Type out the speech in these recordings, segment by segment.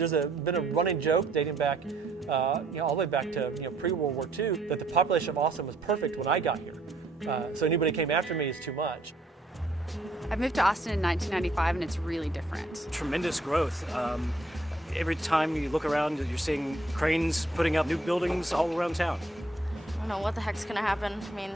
There's been a running joke dating back, all the way back to pre-World War II, that the population of Austin was perfect when I got here. So anybody came after me is too much. I moved to Austin in 1995, and it's really different. Tremendous growth. Every time you look around, you're seeing cranes putting up new buildings all around town. I don't know what the heck's gonna happen. I mean,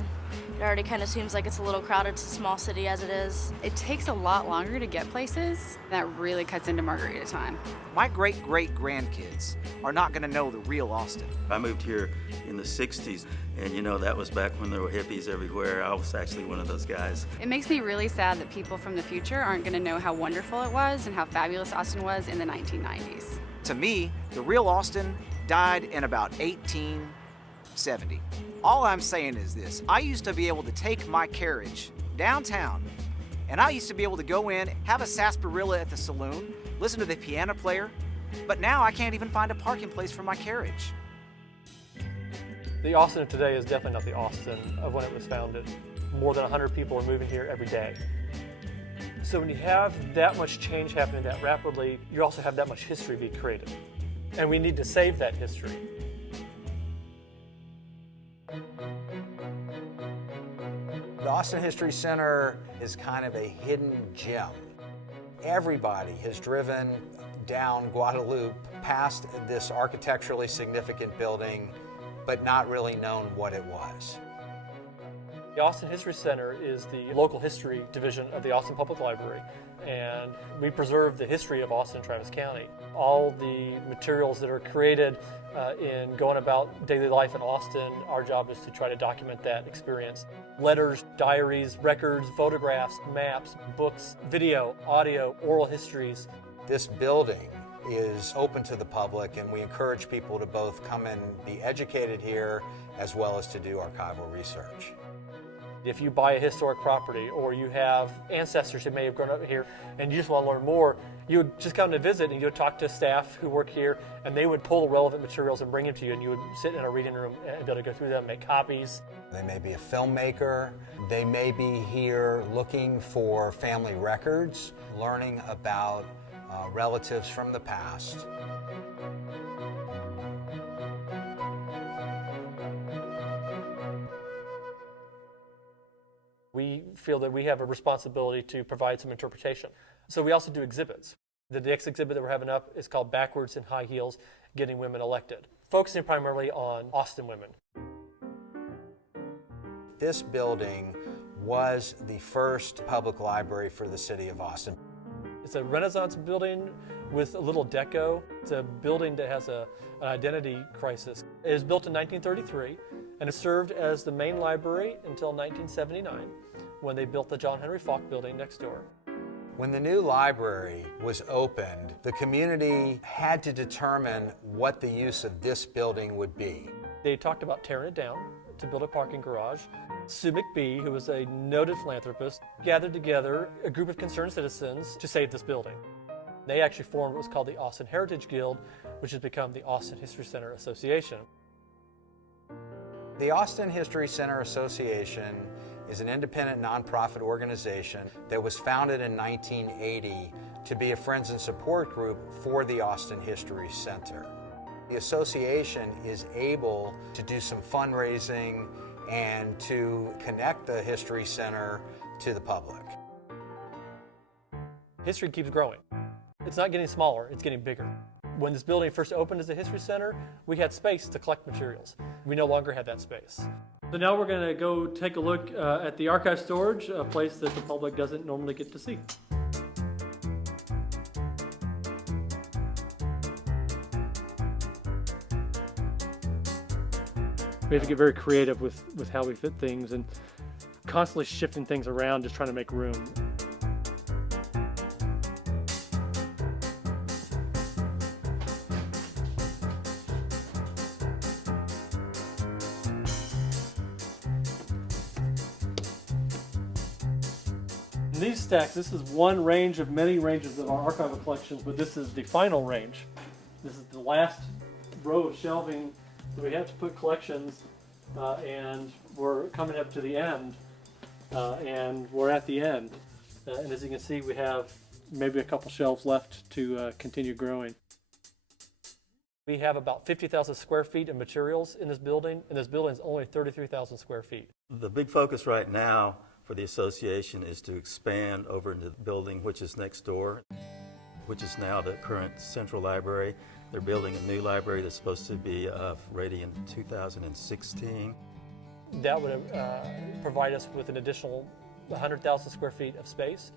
it already kind of seems like it's a little crowded. It's a small city as it is. It takes a lot longer to get places. That really cuts into Margarita time. My great-great-grandkids are not going to know the real Austin. I moved here in the 60s, and that was back when there were hippies everywhere. I was actually one of those guys. It makes me really sad that people from the future aren't going to know how wonderful it was and how fabulous Austin was in the 1990s. To me, the real Austin died in about 1870. All I'm saying is this: I used to be able to take my carriage downtown, and I used to be able to go in, have a sarsaparilla at the saloon, listen to the piano player, but now I can't even find a parking place for my carriage. The Austin of today is definitely not the Austin of when it was founded. More than 100 people are moving here every day. So when you have that much change happening that rapidly, you also have that much history being created. And we need to save that history. The Austin History Center is kind of a hidden gem. Everybody has driven down Guadalupe past this architecturally significant building, but not really known what it was. The Austin History Center is the local history division of the Austin Public Library, and we preserve the history of Austin and Travis County. All the materials that are created in going about daily life in Austin, our job is to try to document that experience. Letters, diaries, records, photographs, maps, books, video, audio, oral histories. This building is open to the public, and we encourage people to both come and be educated here as well as to do archival research. If you buy a historic property or you have ancestors who may have grown up here and you just want to learn more, you would just come to visit and you would talk to staff who work here, and they would pull the relevant materials and bring them to you, and you would sit in a reading room and be able to go through them, make copies. They may be a filmmaker. They may be here looking for family records, learning about relatives from the past. We feel that we have a responsibility to provide some interpretation. So we also do exhibits. The next exhibit that we're having up is called Backwards in High Heels, Getting Women Elected, focusing primarily on Austin women. This building was the first public library for the city of Austin. It's a Renaissance building with a little deco. It's a building that has an identity crisis. It was built in 1933, and it served as the main library until 1979, when they built the John Henry Falk building next door. When the new library was opened, the community had to determine what the use of this building would be. They talked about tearing it down to build a parking garage. Sue McBee, who was a noted philanthropist, gathered together a group of concerned citizens to save this building. They actually formed what was called the Austin Heritage Guild, which has become the Austin History Center Association. The Austin History Center Association is an independent nonprofit organization that was founded in 1980 to be a friends and support group for the Austin History Center. The association is able to do some fundraising and to connect the History Center to the public. History keeps growing. It's not getting smaller, it's getting bigger. When this building first opened as a history center, we had space to collect materials. We no longer have that space. So now we're going to go take a look at the archive storage, a place that the public doesn't normally get to see. We have to get very creative with how we fit things and constantly shifting things around, just trying to make room. In these stacks, this is one range of many ranges of our archival collections, but this is the final range. This is the last row of shelving that we have to put collections, and we're coming up to the end, and we're at the end. And as you can see, we have maybe a couple shelves left to continue growing. We have about 50,000 square feet of materials in this building, and this building is only 33,000 square feet. The big focus right now for the association is to expand over into the building which is next door, which is now the current central library. They're building a new library that's supposed to be ready in 2016. That would provide us with an additional 100,000 square feet of space,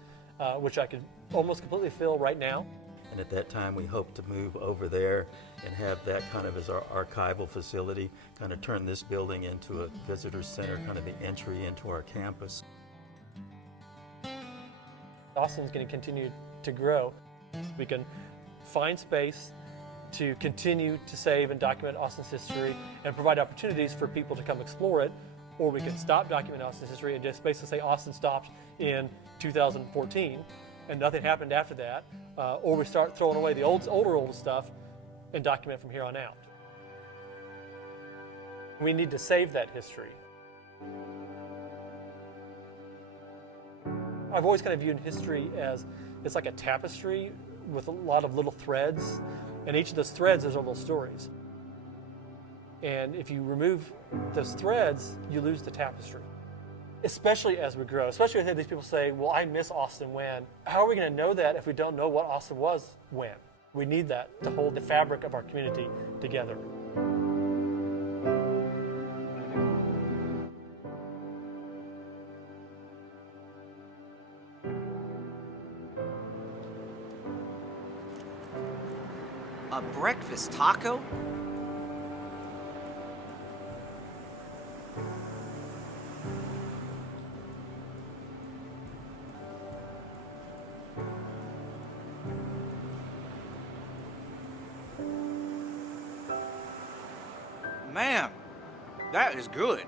which I could almost completely fill right now. And at that time, we hope to move over there and have that kind of as our archival facility, kind of turn this building into a visitor center, kind of the entry into our campus. Austin's going to continue to grow. We can find space to continue to save and document Austin's history and provide opportunities for people to come explore it, or we can stop documenting Austin's history and just basically say Austin stopped in 2014 and nothing happened after that, or we start throwing away the older stuff and document from here on out. We need to save that history. I've always kind of viewed history as it's like a tapestry with a lot of little threads, and each of those threads there's little stories. And if you remove those threads, you lose the tapestry. Especially as we grow, especially when these people say, well, I miss Austin when. How are we going to know that if we don't know what Austin was when? We need that to hold the fabric of our community together. A breakfast taco? Man, that is good.